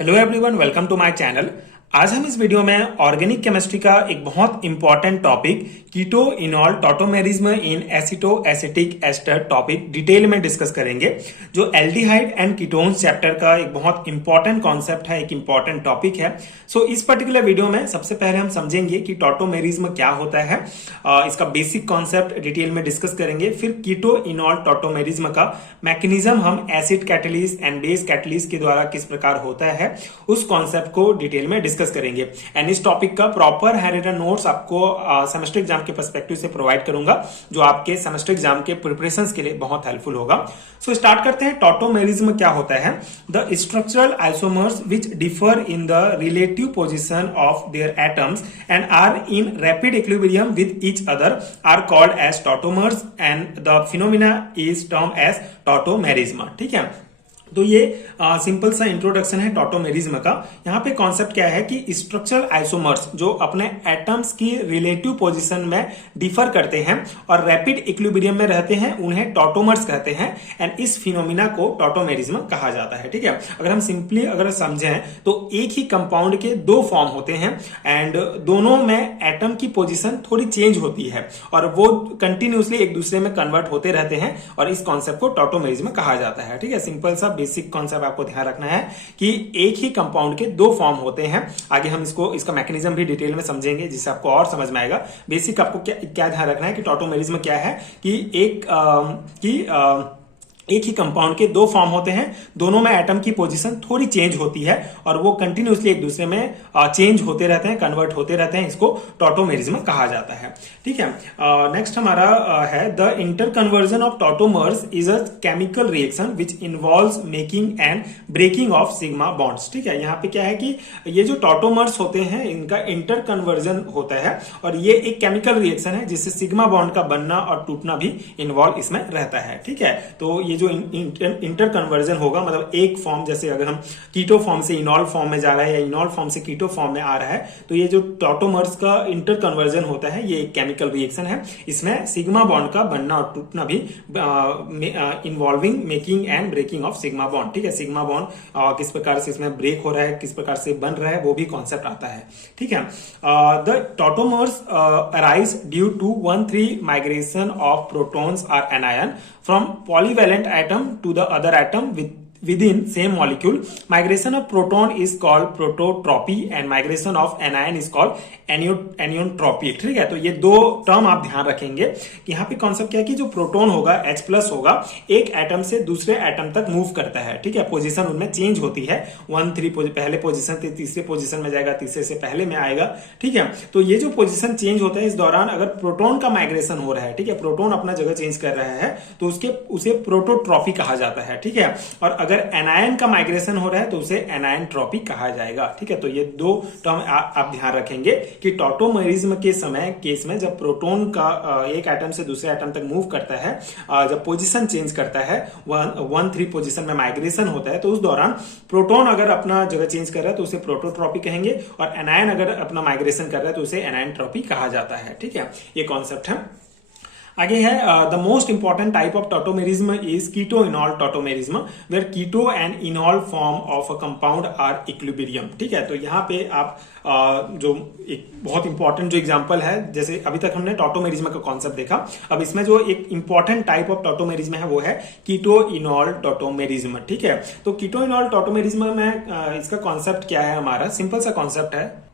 Hello everyone, welcome to my channel. आज हम इस वीडियो में ऑर्गेनिक केमिस्ट्री का एक बहुत important topic keto enol tautomerism in aceto acetic ester topic detail में डिस्कस करेंगे। जो एल्डिहाइड एंड कीटोन्स चैप्टर का एक बहुत इंपॉर्टेंट कॉन्सेप्ट है, एक इंपॉर्टेंट टॉपिक है। सो इस पर्टिकुलर वीडियो में सबसे पहले हम समझेंगे कि टॉटोमेरिज्म क्या होता है, इसका बेसिक कॉन्सेप्ट डिटेल में डिस्कस करेंगे। फिर कीटो इनॉल टॉटोमेरिज्म का मैकेनिज्म हम acid catalyst and base catalyst के द्वारा किस प्रकार होता है, उस कॉन्सेप्ट को डिटेल में डिस्कस करेंगे। एंड इस टॉपिक का प्रॉपर हैंडरिटन नोट्स आपको सेमेस्टर एग्जाम के पर्सपेक्टिव से प्रोवाइड करूंगा, जो आपके सेमेस्टर एग्जाम के प्रिपरेशंस के लिए बहुत हेल्पफुल होगा। सो स्टार्ट करते हैं। टॉटोमेरिज्म क्या होता है? The structural isomers which differ in the relative position of their atoms and are in rapid equilibrium with each other are called as tautomers and the phenomena is term as tautomerism. ठीक है, तो ये simple सा introduction है tautomerism का। यहाँ पे concept क्या है कि स्ट्रक्चरल आइसोमर्स जो अपने एटम्स की रिलेटिव पोजीशन में डिफर करते हैं और रैपिड इक्विलिब्रियम में रहते हैं, उन्हें टॉटोमर्स कहते हैं। एंड इस फिनोमिना को टॉटोमेरिज्म कहा जाता है। ठीक है, अगर हम सिंपली अगर समझें तो एक ही कंपाउंड के दो फॉर्म होते हैं एंड दोनों में एटम की पोजीशन थोड़ी चेंज होती है और वो कंटिन्यूसली एक दूसरे में कन्वर्ट होते रहते हैं, और इस कॉन्सेप्ट को टॉटोमेरिज्म कहा जाता है। ठीक है, सिंपल सा बेसिक कॉन्सेप्ट आपको ध्यान रखना है कि एक ही कंपाउंड के दो फॉर्म होते हैं। आगे हम इसका मैकेनिज्म भी डिटेल में समझेंगे, जिससे आपको और समझ में आएगा। बेसिक आपको क्या ध्यान रखना है कि टॉटोमेरिज्म क्या है कि एक ही कंपाउंड के दो फॉर्म होते हैं, दोनों में एटम की पोजीशन थोड़ी चेंज होती है और वो कंटिन्यूसली एक दूसरे में चेंज होते रहते हैं, कन्वर्ट होते रहते हैं। इसको टॉटोमेरिज्म कहा जाता है। ठीक है, नेक्स्ट हमारा है the inter conversion of tautomers is a chemical reaction which involves making and breaking of sigma bonds. ठीक है, यहाँ पे क्या है कि ये जो टॉटोमर्स होते हैं इनका इंटर कन्वर्जन होता है और ये एक केमिकल रिएक्शन है जिससे सिग्मा बॉन्ड का बनना और टूटना भी इन्वॉल्व इसमें रहता है। ठीक है, तो ये जो इंटर कन्वर्जन होगा, मतलब एक फॉर्म, जैसे अगर हम कीटो फॉर्म से इनॉल फॉर्म में जा रहा है या इनॉल फॉर्म से कीटो फॉर्म में आ रहा है, तो ये जो टॉटोमर्स का इंटर कन्वर्जन होता है ये एक केमिकल रिएक्शन है। इसमें सिग्मा बॉन्ड का बनना और टूटना भी involving making and breaking of sigma bond. ठीक है, सिग्मा बॉन्ड किस प्रकार से इसमें ब्रेक हो रहा है, किस प्रकार से बन रहा है, वो भी कॉन्सेप्ट आता है। ठीक है, the tautomers arise due to 1,3 migration of protons और anion from polyvalent atom to the other atom within same molecule. Migration of proton is called prototropy and migration of anion is called एनियोट्रॉपी। ठीक है, तो ये दो term आप ध्यान रखेंगे कि यहाँ पे कॉन्सेप्ट क्या है कि जो प्रोटॉन होगा H+ होगा, एक एटम से दूसरे एटम तक मूव करता है। ठीक है, पोजीशन उनमें चेंज होती है। 1,3 पहले पोजीशन से तीसरे पोजीशन में जाएगा, तीसरे से पहले में आएगा। ठीक है, तो ये जो पोजीशन चेंज होता है, इस दौरान अगर प्रोटॉन का माइग्रेशन हो रहा है, ठीक है, प्रोटॉन अपना जगह चेंज कर रहा है, तो उसे प्रोटोट्रॉपी कहा जाता है। ठीक है, और अगर एनायन का माइग्रेशन हो रहा है तो उसे एनायनट्रॉपी कहा जाएगा। ठीक है, तो ये दो टर्म आप ध्यान रखेंगे कि टॉटोमेरिज्म के समय केस में जब प्रोटॉन का एक एटम से दूसरे एटम तक मूव करता है, जब पोजीशन चेंज करता है, 1,3 पोजीशन में माइग्रेशन होता है, तो उस दौरान प्रोटॉन अगर अपना जगह चेंज कर रहा है तो उसे प्रोटोट्रॉपी कहेंगे, और एनायन अगर अपना माइग्रेशन कर रहा है तो उसे एनायनट्रॉपी कहा जाता है। ठीक है, ये कॉन्सेप्ट है। आगे है the most important type of tautomerism is keto enol tautomerism, where keto and enol form of a compound are equilibrium. ठीक है, तो यहाँ पे आप जो एक बहुत इंपॉर्टेंट जो एग्जांपल है, जैसे अभी तक हमने टॉटोमेरिज्म का कॉन्सेप्ट देखा, अब इसमें जो एक इंपॉर्टेंट टाइप ऑफ टॉटोमेरिज्म है वो है कीटो इनॉल टॉटोमेरिज्म। ठीक है, तो कीटो इनॉल टॉटोमेरिज्म में इसका कॉन्सेप्ट क्या है? हमारा सिंपल सा कॉन्सेप्ट है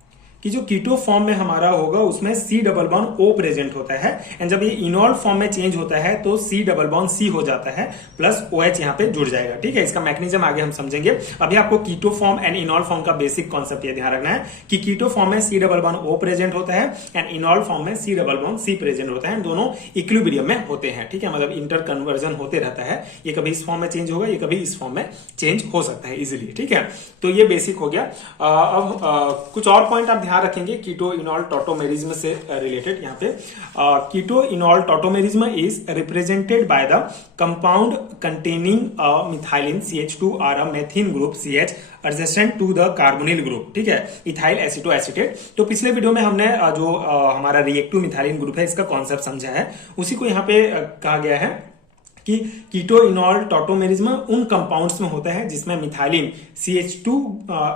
कि जो कीटो फॉर्म में हमारा होगा उसमें C double bond O present होता है, एंड जब ये इनॉल फॉर्म में चेंज होता है तो C डबल बॉन्ड C हो जाता है प्लस OH यहाँ पे जुड़ जाएगा। ठीक है, इसका मैकेनिज्म आगे हम समझेंगे। अभी आपको keto form and enol form का बेसिक कॉन्सेप्ट ये ध्यान रखना है कि कीटो फॉर्म में C double bond O present होता है एंड इनॉल फॉर्म में C double bond C present होता है, दोनों इक्विलिब्रियम में होते हैं। ठीक है, मतलब इंटर कन्वर्जन होते रहता है, ये कभी इस फॉर्म में चेंज होगा, ये कभी इस फॉर्म में चेंज हो सकता है इजिली। ठीक है, तो ये बेसिक हो गया। अब कुछ और पॉइंट आप ध्यान रखेंगे कीटो इनॉल टॉटोमेरिज्म से रिलेटेड। यहाँ पे keto enol tautomerism is represented by the compound containing methylene CH2 और a methine group CH adjacent to the carbonyl group. ठीक है, इथाइल एसिटो एसिटेट। तो पिछले वीडियो में हमने जो हमारा रिएक्टिव मिथाइलिन ग्रुप है इसका कॉन्सेप्ट समझा है, उसी को यहाँ पे कहा गया है कि कीटोइनॉल टॉटोमेरिज्म उन कंपाउंड्स में होता है जिसमें methylene CH2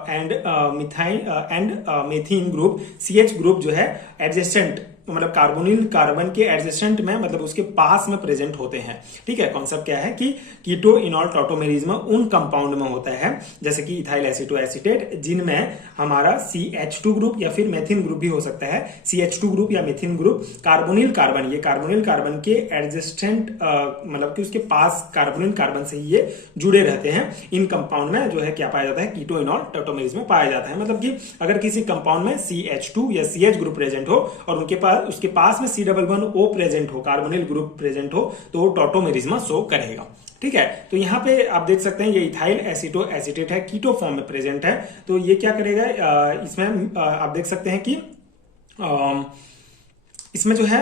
and methyl and मेथिन group CH group जो है एडजेसेंट मतलब कार्बोनिल कार्बन के एडजेसेंट में मतलब उसके पास में प्रेजेंट होते हैं। ठीक है, कॉन्सेप्ट क्या है कि कीटोइनॉल टॉटोमेरिज्म उन कंपाउंड में होता है जैसे कि इथाइल एसीटोएसीटेट जिनमें हमारा CH2 ग्रुप या फिर मेथिन ग्रुप भी हो सकता है, CH2 ग्रुप या मेथिन ग्रुप कार्बोनिल कार्बन, ये कार्बोनिल कार्बन के एडजेसेंट मतलब कि उसके पास कार्बोनिल कार्बन से ही ये जुड़े रहते हैं। इन कंपाउंड में जो है क्या पाया जाता है, कीटोइनॉल टॉटोमेरिज्म पाया जाता है। मतलब कि अगर किसी कंपाउंड में CH2 या CH ग्रुप प्रेजेंट हो और उसके पास में C+O प्रेजेंट हो, कार्बोनिल ग्रुप प्रेजेंट हो, तो वो टॉटोमेरिज्म शो करेगा। ठीक है, तो यहां पे आप देख सकते हैं ये इथाइल एसीटोएसीटेट है, कीटो फॉर्म में प्रेजेंट है, तो ये क्या करेगा, इसमें आप देख सकते हैं कि इसमें जो है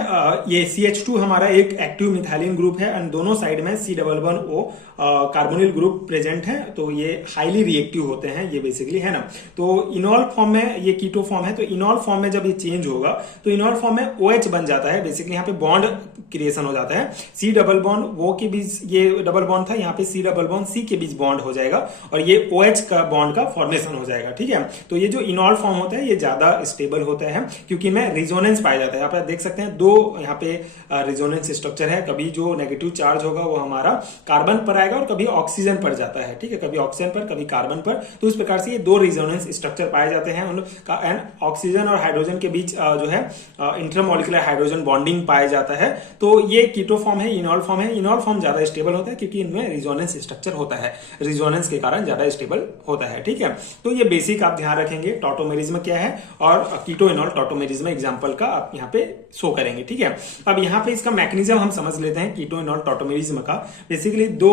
ये CH2 हमारा एक एक्टिव मिथाइलिन ग्रुप है एंड दोनों साइड में C+O कार्बोनिल ग्रुप प्रेजेंट है, तो ये हाईली रिएक्टिव होते हैं ये बेसिकली, है ना। तो इनॉल फॉर्म में ये कीटो फॉर्म है, तो इनॉल फॉर्म में जब ये चेंज होगा तो इनॉल फॉर्म में OH बन जाता है, बेसिकली यहाँ पे बॉन्ड क्रिएशन हो जाता है, C+O के बीच ये डबल बॉन्ड था, यहाँ पे C+C के बीच बॉन्ड हो जाएगा और ये OH का बॉन्ड का फॉर्मेशन हो जाएगा। ठीक है, तो ये जो इनॉल फॉर्म होता है ये ज्यादा स्टेबल होता है क्योंकि इनमें रिजोनेंस पाया जाता है। यहाँ पे देख सकते हैं दो यहाँ पे रिजोनेंस स्ट्रक्चर है, कभी जो नेगेटिव चार्ज होगा वो हमारा कार्बन पर आएगा और कभी ऑक्सीजन पर जाता है। ठीक है, कभी ऑक्सीजन पर कभी कार्बन पर, तो इस प्रकार से ये दो रिजोनेंस स्ट्रक्चर पाए जाते हैं उनका, एंड ऑक्सीजन और हाइड्रोजन के बीच जो है इंटरमोलिकुलर हाइड्रोजन बॉन्डिंग पाया जाता है। तो ये कीटो फॉर्म है, इनॉल फॉर्म है। इनॉल फॉर्म ज्यादा स्टेबल होता है क्योंकि इनमें रिजोनेंस स्ट्रक्चर होता है, रिजोनेंस के कारण ज्यादा स्टेबल होता है। ठीक है, तो ये बेसिक आप ध्यान रखेंगे, टॉटोमेरिज्म क्या है और कीटोइनॉल टॉटोमेरिज्म एग्जांपल का आप यहाँ पे शो करेंगे। ठीक है, अब यहाँ पे इसका मैकेनिज्म हम समझ लेते हैं कीटोइनॉल टॉटोमेरिज्म का। बेसिकली दो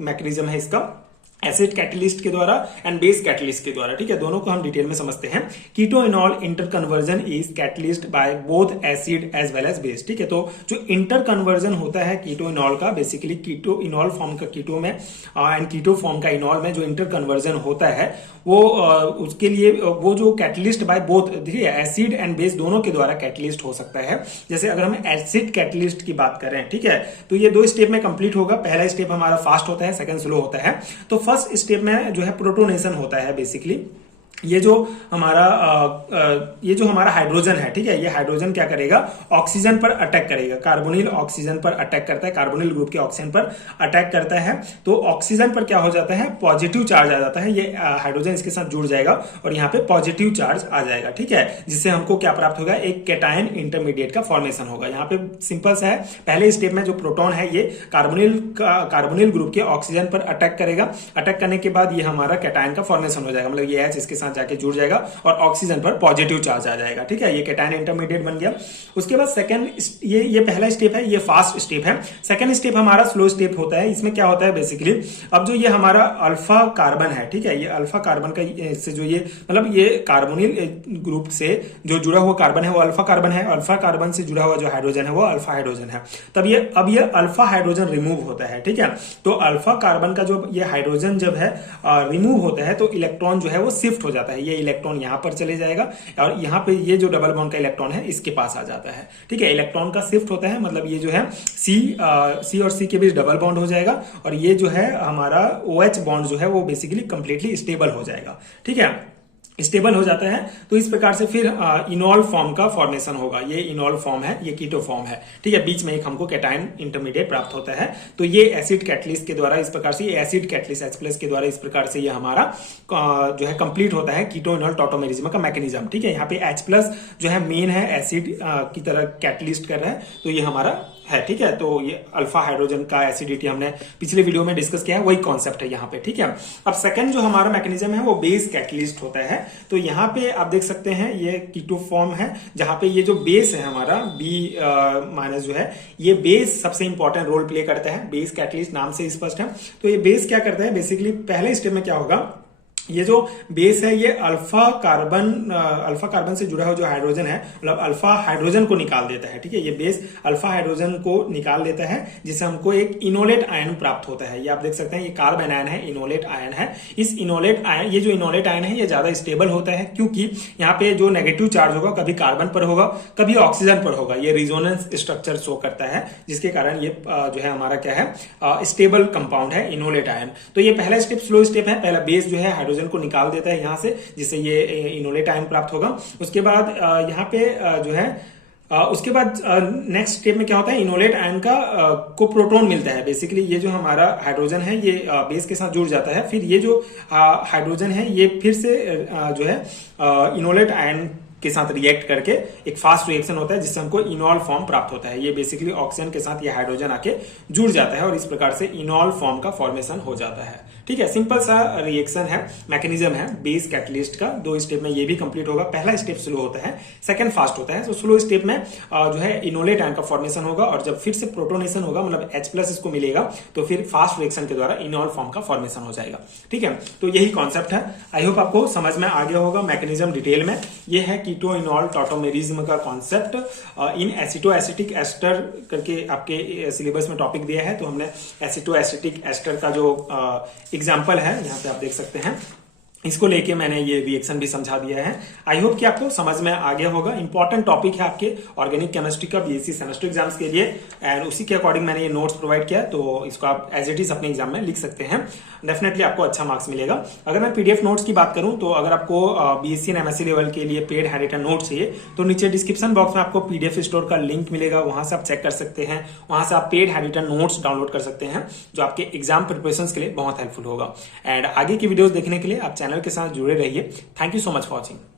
मैकेनिज्म है इसका, एसिड कैटलिस्ट के द्वारा एंड बेस कैटलिस्ट के द्वारा। ठीक है, दोनों को हम डिटेल में समझते हैं। Keto enol inter conversion is catalyst by both acid as well as base. ठीक है, तो जो इंटर कन्वर्जन होता है कीटोइनॉल का, बेसिकली कीटोइनॉल फॉर्म का कीटो में एंड कीटो फॉर्म का इनॉल में जो इंटर कन्वर्जन होता है वो उसके लिए वो जो कैटलिस्ट बाय बोथ, देखिए एसिड एंड बेस दोनों के द्वारा कैटलिस्ट हो सकता है। जैसे अगर हम एसिड कैटलिस्ट की बात करें, ठीक है, तो ये दो स्टेप में कंप्लीट होगा। पहला स्टेप हमारा फास्ट होता है, सेकंड स्लो होता है। तो फर्स्ट स्टेप में जो है प्रोटोनेशन होता है। बेसिकली ये जो हमारा हाइड्रोजन है, ठीक है, ये हाइड्रोजन क्या करेगा, ऑक्सीजन पर अटैक करेगा, कार्बोनिल ऑक्सीजन पर अटैक करता है, कार्बोनिल ग्रुप के ऑक्सीजन पर अटैक करता है। तो ऑक्सीजन पर क्या हो जाता है, पॉजिटिव चार्ज आ जाता है, ये हाइड्रोजन इसके साथ जुड़ जाएगा और यहाँ पे पॉजिटिव चार्ज आ जाएगा। ठीक है, जिससे हमको क्या प्राप्त होगा, एक कैटायन इंटरमीडिएट का फॉर्मेशन होगा। यहाँ पे सिंपल सा है, पहले स्टेप में जो प्रोटॉन है ये कार्बोनिल ग्रुप के ऑक्सीजन पर अटैक करेगा, अटैक करने के बाद ये हमारा कैटायन का फॉर्मेशन हो जाएगा, मतलब ये H इसके साथ जाके जुड़ जाएगा और ऑक्सीजन पर पॉजिटिव चार्ज आ जाएगा। ठीक है, ये कैटायन इंटरमीडिएट बन गया। उसके बाद सेकंड, ये पहला स्टेप है, ये फास्ट स्टेप है। सेकंड स्टेप हमारा स्लो स्टेप होता है। इसमें क्या होता है, बेसिकली अब जो ये हमारा अल्फा कार्बन है, ठीक है, ये अल्फा कार्बन का से जो ये मतलब ये कार्बोनिल ग्रुप से जो जुड़ा हुआ कार्बन है वो अल्फा कार्बन है, अल्फा कार्बन से जुड़ा हुआ जो हाइड्रोजन है वो अल्फा हाइड्रोजन है। तब ये अल्फा हाइड्रोजन रिमूव होता है। ठीक है, तो अल्फा कार्बन का जो ये हाइड्रोजन जब है रिमूव होता है तो इलेक्ट्रॉन जो है वो शिफ्ट हो जाता है, ये इलेक्ट्रॉन यहां पर चले जाएगा और यहां पे ये जो डबल बॉन्ड का इलेक्ट्रॉन है इसके पास आ जाता है। ठीक है, इलेक्ट्रॉन का शिफ्ट होता है, मतलब ये जो है सी और सी के बीच डबल बॉन्ड हो जाएगा और ये जो है हमारा OH बॉन्ड जो है वो बेसिकली कंप्लीटली स्टेबल हो जाएगा। ठीक है, स्टेबल हो जाता है। तो इस प्रकार से फिर इनॉल फॉर्म का फॉर्मेशन होगा। ये इनॉल फॉर्म है, ये कीटो फॉर्म है। ठीक है, बीच में एक हमको कैटायन इंटरमीडिएट प्राप्त होता है। तो ये एसिड कैटलिस्ट के द्वारा इस प्रकार से, एसिड कैटलिस्ट H+ के द्वारा इस प्रकार से ये हमारा जो है कंप्लीट होता है कीटोइनॉल टॉटोमेरिज्म का मैकेनिज्म। ठीक है, यहाँ पे H+ जो है मेन है, एसिड की तरह कैटलिस्ट कर रहा है, तो ये हमारा है। ठीक है, तो ये अल्फा हाइड्रोजन का एसिडिटी हमने पिछले वीडियो में डिस्कस किया है, वही कॉन्सेप्ट है यहाँ पे। ठीक है, अब सेकंड जो हमारा मैकेनिज्म है वो बेस कैटलिस्ट होता है। तो यहाँ पे आप देख सकते हैं ये कीटो फॉर्म है, जहां पे ये जो बेस है हमारा B- जो है, ये बेस सबसे इंपॉर्टेंट रोल प्ले करता है। बेस कैटलिस्ट नाम से स्पष्ट है। तो ये बेस क्या करता है, बेसिकली पहले स्टेप में क्या होगा, ये जो बेस है ये अल्फा कार्बन से जुड़ा हुआ जो हाइड्रोजन है, मतलब अल्फा हाइड्रोजन को निकाल देता है। ठीक है, ये बेस अल्फा हाइड्रोजन को निकाल देता है, जिससे हमको एक इनोलेट आयन प्राप्त होता है। ये आप देख सकते हैं, ये कार्बन आयन है, इनोलेट आयन है। इस इनोलेट आयन, ये जो इनोलेट आयन है ये ज्यादा स्टेबल होता है, क्योंकि यहाँ पे जो नेगेटिव चार्ज होगा कभी कार्बन पर होगा, कभी ऑक्सीजन पर होगा। ये रिजोनेंस स्ट्रक्चर शो करता है, जिसके कारण ये जो है हमारा क्या है, स्टेबल कंपाउंड है इनोलेट आयन। तो ये पहला स्टेप स्लो स्टेप है। पहला बेस जो है हाइड्रोजन को निकाल देता है यहां से, जिससे ये इनोलेट आयन प्राप्त होगा। उसके बाद यहाँ पे जो है उसके बाद नेक्स्ट स्टेप में क्या होता है, इनोलेट आयन को प्रोटॉन मिलता है। बेसिकली ये जो हमारा हाइड्रोजन है ये बेस के साथ जुड़ जाता है, फिर ये जो हाइड्रोजन है ये फिर से जो है इनोलेट आयन के साथ रिएक्ट करके एक फास्ट रिएक्शन होता है, जिससे हमको इनॉल फॉर्म प्राप्त होता है। ये बेसिकली ऑक्सीजन के साथ ये हाइड्रोजन आके जुड़ जाता है और इस प्रकार से इनॉल फॉर्म का फॉर्मेशन हो जाता है। ठीक है, सिंपल सा रिएक्शन है, मैकेनिज्म है बेस कैटलिस्ट का। 2 स्टेप में ये भी कंप्लीट होगा। पहला स्टेप स्लो होता है, सेकंड फास्ट होता है। तो स्लो स्टेप में जो है इनोलेट आयन का फॉर्मेशन होगा, और जब फिर से प्रोटोनेशन होगा, मतलब H+ इसको मिलेगा, तो फिर फास्ट रिएक्शन के द्वारा इनॉल फॉर्म का फॉर्मेशन हो जाएगा। ठीक है, तो यही कॉन्सेप्ट है। आई होप आपको समझ में आ गया होगा मैकेनिज्म डिटेल में। ये है कीटो इनॉल टॉटोमेरिज्म का कॉन्सेप्ट। इन एसिटो एसिटिक एस्टर करके आपके सिलेबस में टॉपिक दिया है, तो हमने एसिटो एसिटिक एस्टर का जो एग्जाम्पल है यहाँ पे आप देख सकते हैं, इसको लेके मैंने ये रिएक्शन भी समझा दिया है। आई होप कि आपको समझ में आ गया होगा। इंपॉर्टेंट टॉपिक है आपके ऑर्गेनिक केमिस्ट्री का बीएससी सेमेस्टर एग्जाम्स के लिए, एंड उसी के अकॉर्डिंग मैंने ये नोट्स प्रोवाइड किया, तो इसको आप एज इट इज अपने एग्जाम में लिख सकते हैं। डेफिनेटली आपको अच्छा मार्क्स मिलेगा। अगर मैं पीडीएफ नोट्स की बात करूं, तो अगर आपको बीएससी एंड एमएससी लेवल के लिए पेड हैंड नोट चाहिए, तो नीचे डिस्क्रिप्शन बॉक्स में आपको पीडीएफ स्टोर का लिंक मिलेगा, वहां से आप चेक कर सकते हैं। वहां से आप पेड हैंड नोट्स डाउनलोड कर सकते हैं, जो आपके एग्जाम प्रिपरेशन के लिए बहुत हेल्पफुल होगा। एंड आगे की वीडियोस देखने के लिए आप चैनल के साथ जुड़े रहिए। Thank you so much for watching.